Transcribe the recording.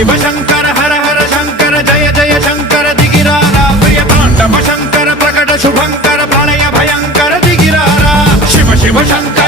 शिव शंकर हर हर शंकर जय जय शंकर दिगिरारा प्रिय तांडव शंकर प्रकट शुभंकर प्रलय भयंकर दिगिरारा शिव शिव शंकर